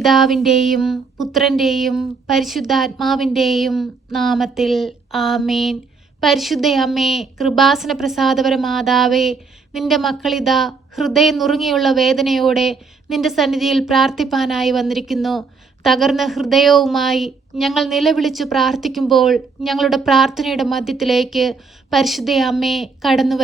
പിതാവിന്റെയും പുത്രന്റെയും പരിശുദ്ധാത്മാവിന്റെയും നാമത്തിൽ ആമേൻ. പരിശുദ്ധ അമ്മേ കൃപാസന പ്രസാദപര മാതാവേ നിന്റെ മക്കളിതാ ഹൃദയം നുറുങ്ങിയുള്ള വേദനയോടെ നിന്റെ സന്നിധിയിൽ പ്രാർത്ഥിപ്പാനായി വന്നിരിക്കുന്നു. തകർന്ന ഹൃദയവുമായി ഞങ്ങൾ നിലവിളിച്ചു പ്രാർത്ഥിക്കുമ്പോൾ ഞങ്ങളുടെ പ്രാർത്ഥനയുടെ മധ്യത്തിലേക്ക് പരിശുദ്ധ അമ്മേ കടന്നു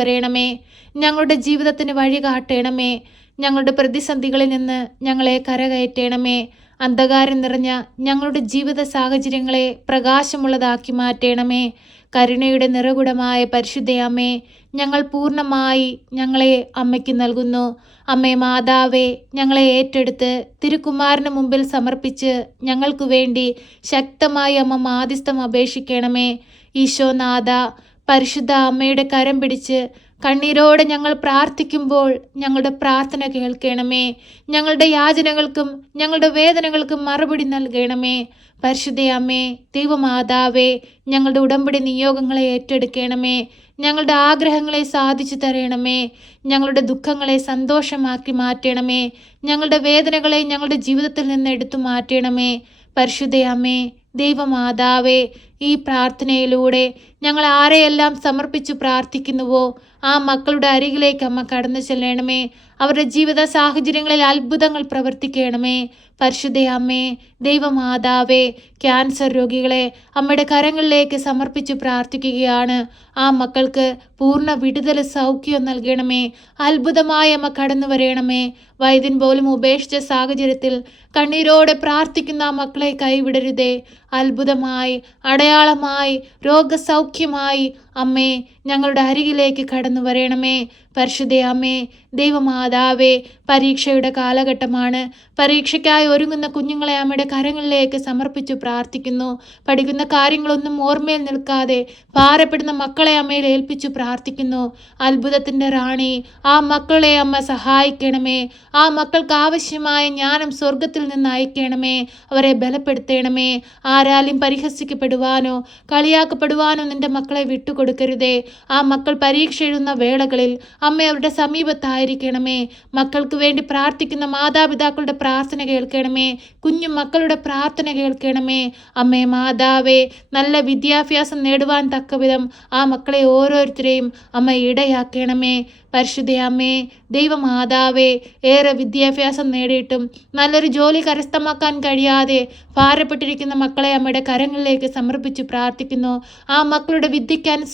ഞങ്ങളുടെ ജീവിതത്തിന് വഴി കാട്ടേണമേ ഞങ്ങളുടെ പ്രതിസന്ധികളിൽ നിന്ന് ഞങ്ങളെ കരകയറ്റണമേ. അന്ധകാരം നിറഞ്ഞ ഞങ്ങളുടെ ജീവിത സാഹചര്യങ്ങളെ പ്രകാശമുള്ളതാക്കി മാറ്റണമേ. കരുണയുടെ നിറകുടമായ പരിശുദ്ധയമ്മേ ഞങ്ങൾ പൂർണമായി ഞങ്ങളെ അമ്മയ്ക്ക് നൽകുന്നു. അമ്മേ മാതാവേ ഞങ്ങളെ ഏറ്റെടുത്ത് തിരുക്കുമാരന് മുമ്പിൽ സമർപ്പിച്ച് ഞങ്ങൾക്ക് വേണ്ടി ശക്തമായി അമ്മ മാധ്യസ്ഥം അപേക്ഷിക്കണമേ. ഈശോനാഥ പരിശുദ്ധ അമ്മയുടെ കരം പിടിച്ച് കണ്ണീരോടെ ഞങ്ങൾ പ്രാർത്ഥിക്കുമ്പോൾ ഞങ്ങളുടെ പ്രാർത്ഥന കേൾക്കണമേ. ഞങ്ങളുടെ യാചനകൾക്കും ഞങ്ങളുടെ വേദനകൾക്കും മറുപടി നൽകണമേ. പരിശുദ്ധ അമ്മേ ദൈവമാതാവേ ഞങ്ങളുടെ ഉടമ്പടി നിയോഗങ്ങളെ ഏറ്റെടുക്കണമേ. ഞങ്ങളുടെ ആഗ്രഹങ്ങളെ സാധിച്ചു തരണമേ. ഞങ്ങളുടെ ദുഃഖങ്ങളെ സന്തോഷമാക്കി മാറ്റണമേ. ഞങ്ങളുടെ വേദനകളെ ഞങ്ങളുടെ ജീവിതത്തിൽ നിന്ന് എടുത്തു മാറ്റണമേ. പരിശുദ്ധ അമ്മേ ദൈവമാതാവേ ഈ പ്രാർത്ഥനയിലൂടെ ഞങ്ങൾ ആരെയെല്ലാം സമർപ്പിച്ചു പ്രാർത്ഥിക്കുന്നുവോ ആ മക്കളുടെ അരികിലേക്ക് അമ്മ കടന്നു ചെല്ലണമേ. അവരുടെ ജീവിത സാഹചര്യങ്ങളിൽ അത്ഭുതങ്ങൾ പ്രവർത്തിക്കണമേ. പരിശുദ്ധ അമ്മേ ദൈവമാതാവേ ക്യാൻസർ രോഗികളെ അമ്മയുടെ കരങ്ങളിലേക്ക് സമർപ്പിച്ചു പ്രാർത്ഥിക്കുകയാണ്. ആ മക്കൾക്ക് പൂർണ വിടുതൽ സൗഖ്യം നൽകണമേ. അത്ഭുതമായ അമ്മ കടന്നു വരയണമേ വൈദ്യൻ പോലും ഉപേക്ഷിച്ച സാഹചര്യത്തിൽ കണ്ണീരോടെ പ്രാർത്ഥിക്കുന്ന ആ മക്കളെ കൈവിടരുതേ. അത്ഭുതമായി അടയാളമായി രോഗസൗഖ്യമായി അമ്മേ ഞങ്ങളുടെ അരികിലേക്ക് കടന്നു വരണമേ. പരിശുദ്ധേ അമ്മേ ദൈവമാതാവേ പരീക്ഷയുടെ കാലഘട്ടമാണ്. പരീക്ഷയ്ക്കായി ഒരുങ്ങുന്ന കുഞ്ഞുങ്ങളെ അമ്മയുടെ കരങ്ങളിലേക്ക് സമർപ്പിച്ചു പ്രാർത്ഥിക്കുന്നു. പഠിക്കുന്ന കാര്യങ്ങളൊന്നും ഓർമ്മയിൽ നിൽക്കാതെ ഭാരപ്പെടുന്ന മക്കളെ അമ്മയിൽ ഏൽപ്പിച്ചു പ്രാർത്ഥിക്കുന്നു. അത്ഭുതത്തിന്റെ റാണി ആ മക്കളെ അമ്മ സഹായിക്കണമേ. ആ മക്കൾക്ക് ആവശ്യമായ ജ്ഞാനം സ്വർഗത്തിൽ നിന്ന് അയക്കണമേ. അവരെ ബലപ്പെടുത്തണമേ. ആരാലും പരിഹസിക്കപ്പെടുവാനോ കളിയാക്കപ്പെടുവാനോ നിന്റെ മക്കളെ വിട്ടുകൊടുക്കരുതേ ആ മക്കൾ പരീക്ഷ എഴുതുന്ന വേളകളിൽ അമ്മ അവരുടെ സമീപത്തായിരിക്കണമേ. മക്കൾക്ക് വേണ്ടി പ്രാർത്ഥിക്കുന്ന മാതാപിതാക്കളുടെ പ്രാർത്ഥന കേൾക്കണമേ. കുഞ്ഞു മക്കളുടെ പ്രാർത്ഥന കേൾക്കണമേ. അമ്മേ മാതാവേ നല്ല വിദ്യാഭ്യാസം നേടുവാൻ തക്കവിധം ആ മക്കളെ ഓരോരുത്തരെയും അമ്മ ഇടയാക്കണമേ. പരിശുദ്ധ അമ്മേ ദൈവമാതാവേ ഏറെ വിദ്യാഭ്യാസം നേടിയിട്ടും നല്ലൊരു ജോലി കരസ്ഥമാക്കാൻ കഴിയാതെ ഭാരപ്പെട്ടിരിക്കുന്ന മക്കളെ അമ്മയുടെ കരങ്ങളിലേക്ക് സമർപ്പിച്ച് പ്രാർത്ഥിക്കുന്നു. ആ മക്കളുടെ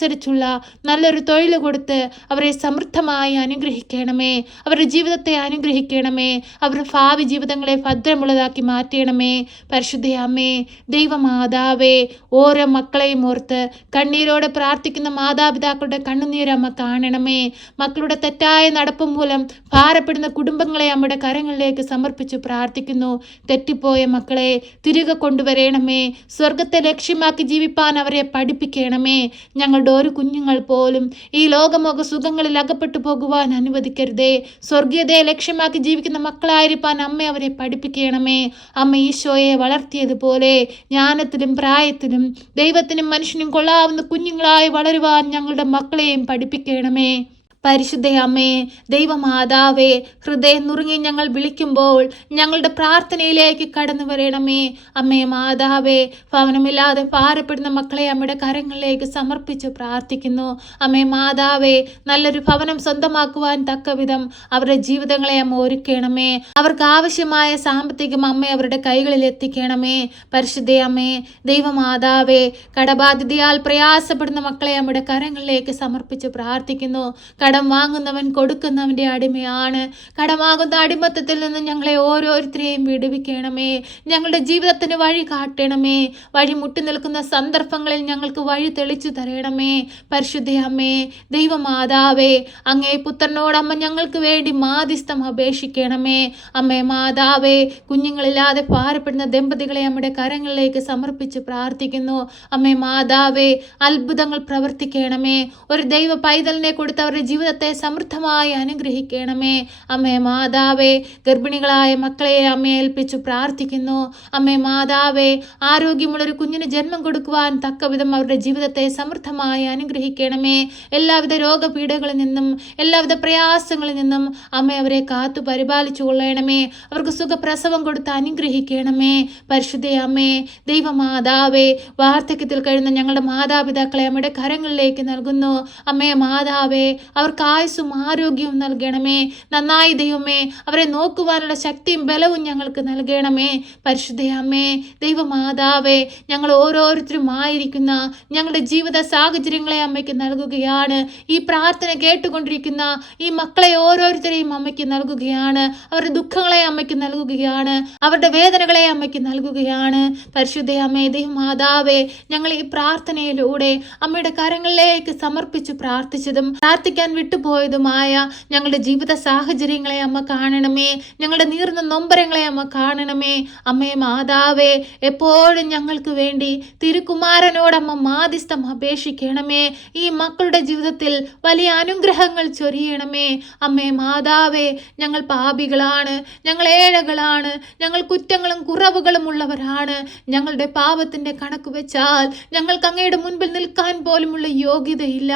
വിദ്യയ്ക്കനുസരിച്ചുള്ള നല്ലൊരു തൊഴിൽ കൊടുത്ത് അവരെ സമൃദ്ധമായി അനുഗ്രഹിക്കണമേ. അവരുടെ ജീവിതത്തെ അനുഗ്രഹിക്കണമേ. അവരുടെ ഭാവി ജീവിതങ്ങളെ ഭദ്രമുള്ളതാക്കി മാറ്റണമേ. പരിശുദ്ധ അമ്മേ ദൈവമാതാവേ ഓരോ മക്കളെയും ഓർത്ത് കണ്ണീരോടെ പ്രാർത്ഥിക്കുന്ന മാതാപിതാക്കളുടെ കണ്ണുനീരമ്മ കാണണമേ. മക്കളുടെ തെറ്റായ നടപ്പ് മൂലം ഭാരപ്പെടുന്ന കുടുംബങ്ങളെ അമ്മയുടെ കരങ്ങളിലേക്ക് സമർപ്പിച്ച് പ്രാർത്ഥിക്കുന്നു. തെറ്റിപ്പോയ മക്കളെ തിരികെ കൊണ്ടുവരണമേ. സ്വർഗത്തെ ലക്ഷ്യമാക്കി ജീവിപ്പാൻ അവരെ പഠിപ്പിക്കണമേ. ഞങ്ങളുടെ ഒരു കുഞ്ഞുങ്ങൾ പോലും ഈ ലോകമോക സുഖങ്ങളിൽ അകപ്പെട്ടു പോകുവാൻ അനുവദിക്കരുതേ. സ്വർഗീയതയെ ലക്ഷ്യമാക്കി ജീവിക്കുന്ന മക്കളായിരിക്കാൻ അമ്മ അവരെ പഠിപ്പിക്കണമേ. അമ്മ ഈശോയെ വളർത്തിയതുപോലെ ജ്ഞാനത്തിലും പ്രായത്തിലും ദൈവത്തിനും മനുഷ്യനും കൊള്ളാവുന്ന കുഞ്ഞുങ്ങളായി വളരുവാൻ ഞങ്ങളുടെ മക്കളെയും പഠിപ്പിക്കണമേ. പരിശുദ്ധ അമ്മേ ദൈവമാതാവേ ഹൃദയം നുറുങ്ങി ഞങ്ങൾ വിളിക്കുമ്പോൾ ഞങ്ങളുടെ പ്രാർത്ഥനയിലേക്ക് കടന്നു വരണമേ. അമ്മേ മാതാവേ ഭവനമില്ലാതെ പാരപ്പെടുന്ന മക്കളെ അമ്മയുടെ കരങ്ങളിലേക്ക് സമർപ്പിച്ച് പ്രാർത്ഥിക്കുന്നു. അമ്മേ മാതാവേ നല്ലൊരു ഭവനം സ്വന്തമാക്കുവാൻ തക്കവിധം അവരുടെ ജീവിതങ്ങളെ അമ്മ ഒരുക്കണമേ. അവർക്ക് ആവശ്യമായ സാമ്പത്തികം അമ്മ അവരുടെ കൈകളിൽ എത്തിക്കണമേ. പരിശുദ്ധ അമ്മേ ദൈവമാതാവേ കടബാധ്യതയാൽ പ്രയാസപ്പെടുന്ന മക്കളെ അമ്മയുടെ കരങ്ങളിലേക്ക് സമർപ്പിച്ച് പ്രാർത്ഥിക്കുന്നു. കടം വാങ്ങുന്നവൻ കൊടുക്കുന്നവന്റെ അടിമയാണ്. കടമാകുന്ന അടിമത്തത്തിൽ നിന്ന് ഞങ്ങളെ ഓരോരുത്തരെയും വിടുവിക്കണമേ. ഞങ്ങളുടെ ജീവിതത്തിന് വഴി കാട്ടണമേ. വഴി മുട്ടി നിൽക്കുന്ന സന്ദർഭങ്ങളിൽ ഞങ്ങൾക്ക് വഴി തെളിച്ചു തരണമേ. പരിശുദ്ധ അമ്മേ ദൈവമാതാവേ അങ്ങേ പുത്രനോടമ്മ ഞങ്ങൾക്ക് വേണ്ടി മാധ്യസ്ഥം അപേക്ഷിക്കണമേ. അമ്മേ മാതാവേ കുഞ്ഞുങ്ങളില്ലാതെ പാറപ്പെടുന്ന ദമ്പതികളെ നമ്മുടെ കരങ്ങളിലേക്ക് സമർപ്പിച്ച് പ്രാർത്ഥിക്കുന്നു. അമ്മേ മാതാവേ അത്ഭുതങ്ങൾ പ്രവർത്തിക്കണമേ. ഒരു ദൈവ പൈതലിനെ കൊടുത്ത് അവരുടെ ജീവിതം ജീവിതത്തെ സമൃദ്ധമായി അനുഗ്രഹിക്കണമേ. അമ്മേ മാതാവേ ഗർഭിണികളായ മക്കളെ അമ്മയെ ഏൽപ്പിച്ചു പ്രാർത്ഥിക്കുന്നു. അമ്മേ മാതാവേ ആരോഗ്യമുള്ളൊരു കുഞ്ഞിന് ജന്മം കൊടുക്കുവാൻ തക്കവിധം അവരുടെ ജീവിതത്തെ സമൃദ്ധമായി അനുഗ്രഹിക്കണമേ. എല്ലാവിധ രോഗപീഠകളിൽ നിന്നും എല്ലാവിധ പ്രയാസങ്ങളിൽ നിന്നും അമ്മ അവരെ കാത്തു പരിപാലിച്ചു കൊള്ളണമേ. അവർക്ക് സുഖപ്രസവം കൊടുത്ത് അനുഗ്രഹിക്കണമേ. പരിശുദ്ധ അമ്മേ ദൈവമാതാവേ വാർദ്ധക്യത്തിൽ കഴിയുന്ന ഞങ്ങളുടെ മാതാപിതാക്കളെ അമ്മയുടെ കരങ്ങളിലേക്ക് നൽകുന്നു. അമ്മയെ മാതാവേ അവർക്ക് ആയുസ്സും ആരോഗ്യവും നൽകണമേ. നന്നായി ദൈവമേ അവരെ നോക്കുവാനുള്ള ശക്തിയും ബലവും ഞങ്ങൾക്ക് നൽകണമേ. പരിശുദ്ധയമ്മേ ദൈവമാതാവേ ഞങ്ങൾ ഓരോരുത്തരും ആയിരിക്കുന്ന ഞങ്ങളുടെ ജീവിത സാഹചര്യങ്ങളെ അമ്മയ്ക്ക് നൽകുകയാണ്. ഈ പ്രാർത്ഥന കേട്ടുകൊണ്ടിരിക്കുന്ന ഈ മക്കളെ ഓരോരുത്തരെയും അമ്മയ്ക്ക് നൽകുകയാണ്. അവരുടെ ദുഃഖങ്ങളെ അമ്മയ്ക്ക് നൽകുകയാണ്. അവരുടെ വേദനകളെ അമ്മയ്ക്ക് നൽകുകയാണ്. പരിശുദ്ധ ദൈവമാതാവേ ഞങ്ങൾ ഈ പ്രാർത്ഥനയിലൂടെ അമ്മയുടെ കരങ്ങളിലേക്ക് സമർപ്പിച്ചു പ്രാർത്ഥിച്ചതും പ്രാർത്ഥിക്കാൻ വിട്ടുപോയതുമായ ഞങ്ങളുടെ ജീവിത സാഹചര്യങ്ങളെ അമ്മ കാണണമേ. ഞങ്ങളുടെ നീർന്ന നൊമ്പരങ്ങളെ അമ്മ കാണണമേ. അമ്മയെ മാതാവേ എപ്പോഴും ഞങ്ങൾക്ക് വേണ്ടി തിരുക്കുമാരനോടമ്മ മാധ്യസ്ഥം അപേക്ഷിക്കണമേ. ഈ മക്കളുടെ ജീവിതത്തിൽ വലിയ അനുഗ്രഹങ്ങൾ ചൊരിയണമേ. അമ്മേ മാതാവേ ഞങ്ങൾ പാപികളാണ് ഞങ്ങൾ ഏഴകളാണ് ഞങ്ങൾ കുറ്റങ്ങളും കുറവുകളും ഉള്ളവരാണ്. ഞങ്ങളുടെ പാപത്തിന്റെ കണക്ക് വെച്ചാൽ ഞങ്ങൾക്ക് അങ്ങയുടെ മുൻപിൽ നിൽക്കാൻ പോലുമുള്ള യോഗ്യതയില്ല.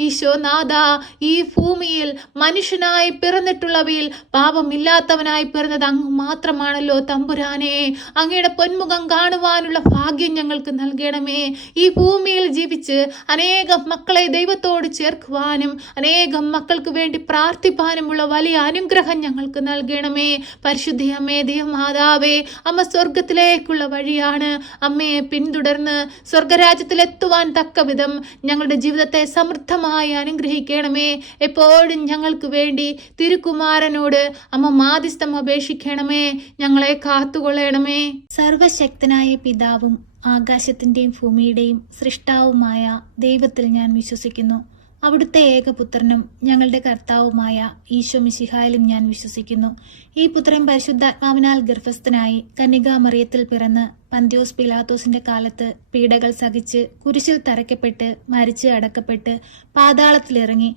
ഈശോനാഥ ഈ ഭൂമിയിൽ മനുഷ്യനായി പിറന്നിട്ടുള്ളവയിൽ പാപമില്ലാത്തവനായി പിറന്നത് അങ്ങ് മാത്രമാണല്ലോ തമ്പുരാനെ. അങ്ങയുടെ പൊന്മുഖം കാണുവാനുള്ള ഭാഗ്യം ഞങ്ങൾക്ക് നൽകണമേ. ഈ ഭൂമിയിൽ ജീവിച്ച് അനേകം മക്കളെ ദൈവത്തോട് ചേർക്കുവാനും അനേകം മക്കൾക്ക് വേണ്ടി പ്രാർത്ഥിപ്പാനുമുള്ള വലിയ അനുഗ്രഹം ഞങ്ങൾക്ക് നൽകണമേ. പരിശുദ്ധി അമ്മേ ദൈവമാതാവേ അമ്മ സ്വർഗത്തിലേക്കുള്ള വഴിയാണ്. അമ്മയെ പിന്തുടർന്ന് സ്വർഗരാജ്യത്തിലെത്തുവാൻ തക്ക വിധം ഞങ്ങളുടെ ജീവിതത്തെ സമൃദ്ധമായി അനുഗ്രഹിക്കണമേ. എപ്പോഴും ഞങ്ങൾക്ക് വേണ്ടി തിരുക്കുമാരനോട് അമ്മ മാധ്യസ്ഥം അപേക്ഷിക്കണമേ ഞങ്ങളെ കാത്തുകൊള്ളണമേ. സർവശക്തനായ പിതാവും ആകാശത്തിന്റെയും ഭൂമിയുടെയും സൃഷ്ടാവുമായ ദൈവത്തിൽ ഞാൻ വിശ്വസിക്കുന്നു. അവിടുത്തെ ഏകപുത്രനും ഞങ്ങളുടെ കർത്താവുമായ ഈശോ മിശിഹായിലും ഞാൻ വിശ്വസിക്കുന്നു. ഈ പുത്രൻ പരിശുദ്ധാത്മാവിനാൽ ഗർഭസ്ഥനായി കന്യകാമറിയത്തിൽ പിറന്ന് പന്ത്യോസ് പിലാത്തോസിന്റെ കാലത്ത് പീഡകൾ സഹിച്ച് കുരിശിൽ തറയ്ക്കപ്പെട്ട് മരിച്ച് അടക്കപ്പെട്ട് പാതാളത്തിലിറങ്ങി